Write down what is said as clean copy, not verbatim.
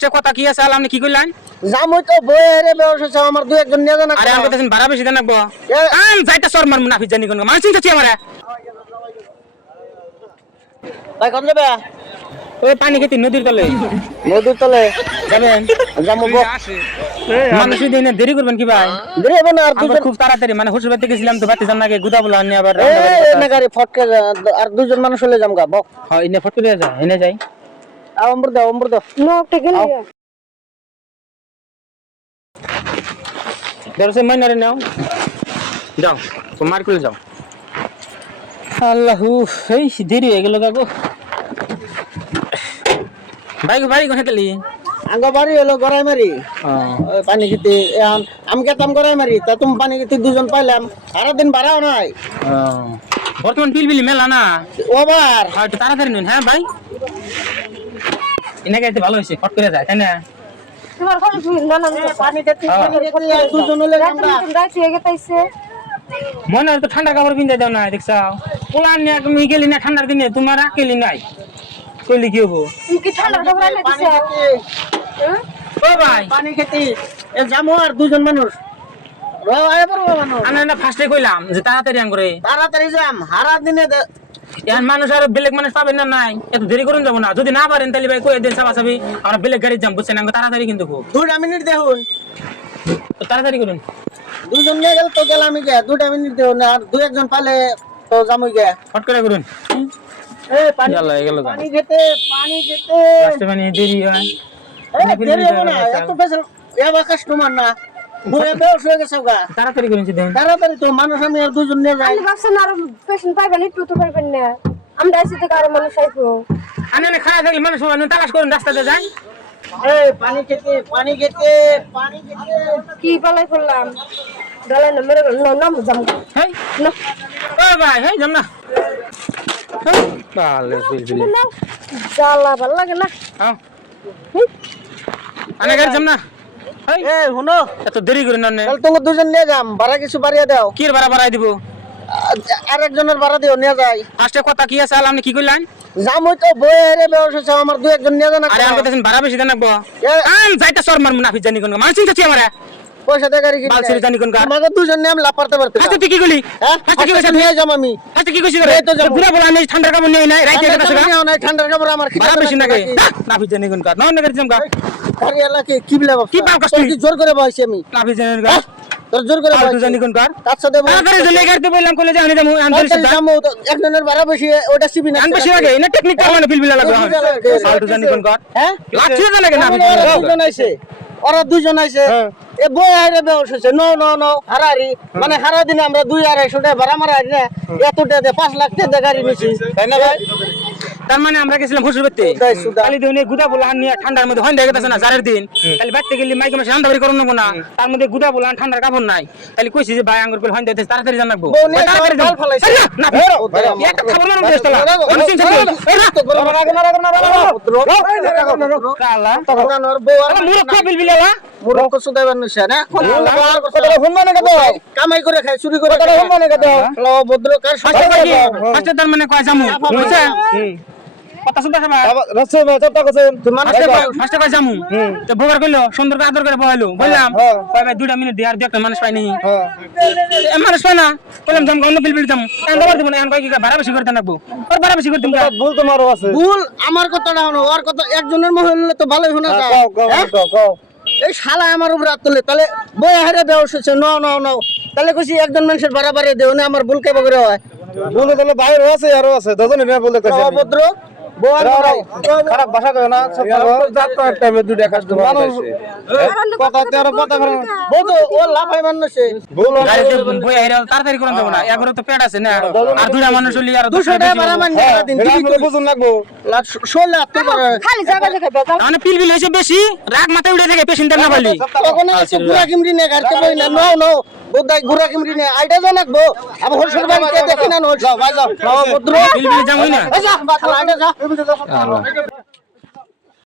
ফার্স্টে কথা কি আছে আপনি কি কইলেন জামুই তো বইরে ব্যবসা আমার দুই একজন নিয়ে জানা আরে আমি কইতেছেন ভাড়া বেশি দেন রাখবো আম যাইতা সর মার মুনাফি জানি কোন মানুষ চিন্তা আমারে ভাই কোন যাবে ওই পানি খেতে নদীর তলে যাবেন জামু গো মানুষ দিনে দেরি করবেন কি ভাই দেরি হবে না আর আমরা খুব তাড়াতাড়ি মানে হুজুর বাড়িতে গেছিলাম তো বাতি জান আগে গুদা বলা নিয়ে আবার এই গাড়ি ফটকে আর দুজন মানুষ হলে যামগা বক হ্যাঁ ইনে ফট করে যায় এনে যাই অম্বর দাও নো টেকেন লিয়া দরসে মাইনারে নাও যাও তো মার করে যাও আল্লাহু এই দেরি হয়ে গেল গো বাড়ি কোথায় গেলি আঙ্গ বাড়ি হলো গড়াই মারি পানি খেতে আমি কেতাম গড়াই মারি তা তুমি পানি খেতে দুজন পাইলাম সারা দিন বাড়াও নাই বর্তমান পিলপিলি মেলা না ওভার একটু তাড়াতাড়ি নিন হ্যাঁ ভাই এনাকে ভালো হয়েছে ফট করে যায় তাই না তোমার ঘরে শুই না না পানি খেতে দুজন হলে আমরা রাত হয়ে গেছে মনে হয় তো ঠান্ডা কাপড় কিনতে দাও না দেখছাও পোলা নিয়ে তুমি গেলি না ঠান্ডার দিনে তোমার আকেলি নাই কইলি কি হবো তুমি কি ঠান্ডা খবর আইলে পানি দিছে খেতে ও ভাই পানি খেতে এ যামো আর দুজন মানুষ আয় পারবো মানুষ আমি না ফার্স্টে কইলাম যে তাড়াতাড়ি আং করে তাড়াতাড়ি যাম হারা দিনে এখন মানুষ আর বেলেগ মানুষ পাবেন না নাই এত দেরি করুন যাবো না যদি না পারেন তাহলে ভাই কই দেন সাবা সাবি আমরা বেলেগ গাড়ি যাম বুঝছেন আমরা তাড়াতাড়ি কিন্তু খুব 2 মিনিট দেখুন তো তাড়াতাড়ি করুন দুজন নিয়ে গেল তো গেলাম আমি গে 2 মিনিট দেখুন আর দুই একজন পালে তো যামই গে ফট করে করুন এই পানি আল্লাহ গেল পানি খেতে ফার্স্টে মানে দেরি হয় দেরি হবে না এত বেশি এবার কাস্টমার না বয়ে বেশ হয়ে গেছে গা তাড়াতাড়ি করুন দেন তাড়াতাড়ি তো মানুষ আমি আর দুজন নিয়ে যাই আমি ভাবছেন আর পেশেন্ট পাইবেন একটু তো পাইবেন না আমরা আইছি তো কারো মানুষ আইবো আনে খারাপ থাকলে মানুষ তালাশ করুন রাস্তাতে যাই এই পানি খেতে কি পালাই করলাম ডালাই না মেরে নাম জাম হেই না ও ভাই হেই যাম না তাহলে পিলপিলি না জ্বালা ভালো লাগে না হ্যাঁ আনে গাড়ি যাম না হেই এই শুনো এত দেরি করেন না তাহলে তুমি দুজন নিয়ে যাম ভাড়া কিছু বাড়িয়ে দাও কি ভাড়া বাড়াই দিব আরেকজনের ভাড়া দিও নিয়ে যাই ফার্স্টে কথা কি আছে আপনি কি কইলেন জামুই তো বইরে ব্যবসা আমার দুই একজন নিয়ে জানা আরে আমি কইতেছেন ভাড়া বেশি দেন রাখবো আম যাইতা সর মার মুনাফি জানি কোন মানুষ চিন্তা আমারে পয়সা দিয়ে গাড়ি কিনে বালসিরি জানি কোন কার আমাকে দুজন নিয়ে আমি লাভ পারতে আচ্ছা তুই কি কইলি হ্যাঁ আচ্ছা কি কইছিস নিয়ে যাম আমি আচ্ছা কি কইছিস রে এই তো যাবো। পুরা বলা নেই ঠান্ডার কাপড় নেই নাই রাইতে গেছে গা ঠান্ডার কাপড় আমার ভাড়া বেশি নাকি নাফি জানি কোন কার না গাড়ি যাম গা গাড়ি এলাকে কি বলে কি পাও কষ্ট কি জোর করে বসছি আমি নাফি জানি কোন কার তোর জোর করে ফালতু বসছি জানি কোন কার কাছে দেব তাড়াতাড়ি জন্য গাড়িতে বললাম কইলে যে আমি যাবো আমি জামু একজনের ভাড়া বেশি ওটা সিবি না আন বেশি লাগে না টেকনিক কার মানে পিলপিলা লাগবে ফালতু জানি কোন কার হ্যাঁ লাগছে জানি লাগে নাফি দুজন আইছে ওরা দুজন আইছে এ বই আইরে ব্যবসা হচ্ছে নো হারারি মানে সারা দিনে আমরা 2-250 টাকা ভাড়া মারা না এত টাকা 5 লাখ টাকা গাড়ি নিছি তাই না ভাই তার মানে আমরা গেছিলাম হুজুর বাড়িতে খালি দিনে গুদা বলান নিয়ে ঠান্ডার মধ্যে হইন দেখে না জারের দিন খালি বাড়িতে গেলি মাইকে মাসে রান্না বাড়ি করুন না তার মধ্যে গুদা বলান ঠান্ডার কাপড় নাই তাহলে কইছি যে ভাই আঙ্গুর কইল হইন দেখতে তাড়াতাড়ি জানাবো তাড়াতাড়ি যাও ফলাইছে না একটা খাবার মানে দেশ তলা অনসিন কালা তোর বউ আর মুরখ বিলবিলা মুরক সুদাইবার নইছে না কথা হুনমানে কত কামাই করে খায় চুরি করে কথা হুনমানে কত লো ভদ্র কার ফার্স্টে তার মানে কয় জামু বুঝছে কথা শুনতে হবে রসে চেষ্টা করছেন তুমি ফার্স্টে কয় জামু তো বগর কইলো সুন্দর করে আদর করে বহাইলো বললাম কয় ভাই 2 মিনিট দেয়ার দেখতে মানুষ পাইনি মানুষ পায় না বললাম জাম অন্য বিলবিল জাম কান্দা করতে মানে এখন কয় কি ভাড়া বেশি করতে নাকবো আর ভাড়া বেশি করতে ভুল তোমারও আছে ভুল আমার কথাটা হলো ওর কথা একজনের মুখে হলে তো ভালোই শোনা যায় কও এই শালা আমার উপর হাত তুলে তাহলে বই হারে ব্যবসা হচ্ছে নো তাহলে কইছি একজন মানুষের ভাড়া বাড়িয়ে দেও না আমার ভুল কে বগরে হয় ভুল তাহলে বাইরে আছে আরো আছে দুজনে না বলতে কইছে ভদ্র খারাপ ভাষা কয় না যাত তো একটা দুইটা কাস্টমার আইছে কথা তেরো কথা বন্ধু ও লাফাই মানুষে ভুল গাড়িতে বই আইরা তাড়াতাড়ি করন যাব না এগারো তো পেট আছে না আর দুইটা মানুষ হলি আর 200 টাকা ভাড়া মান দিন দিবি তো বুঝুন লাগবো 16 তো খালি জায়গা জায়গা বেকার মানে পিলবিল হইছে বেশি রাগ মাথায় উঠে থাকে পেশেন্ট না পারলি তখন গুড়া কিমরি নে গাড়তে বই না নো বোধাই গুড়া কিমরি নে আইডা জানাকবো আবার হোলসেল বাড়িতে দেখি না নো যাও ভাই যাও ভদ্র পিলবিল জামই না যা আইডা যা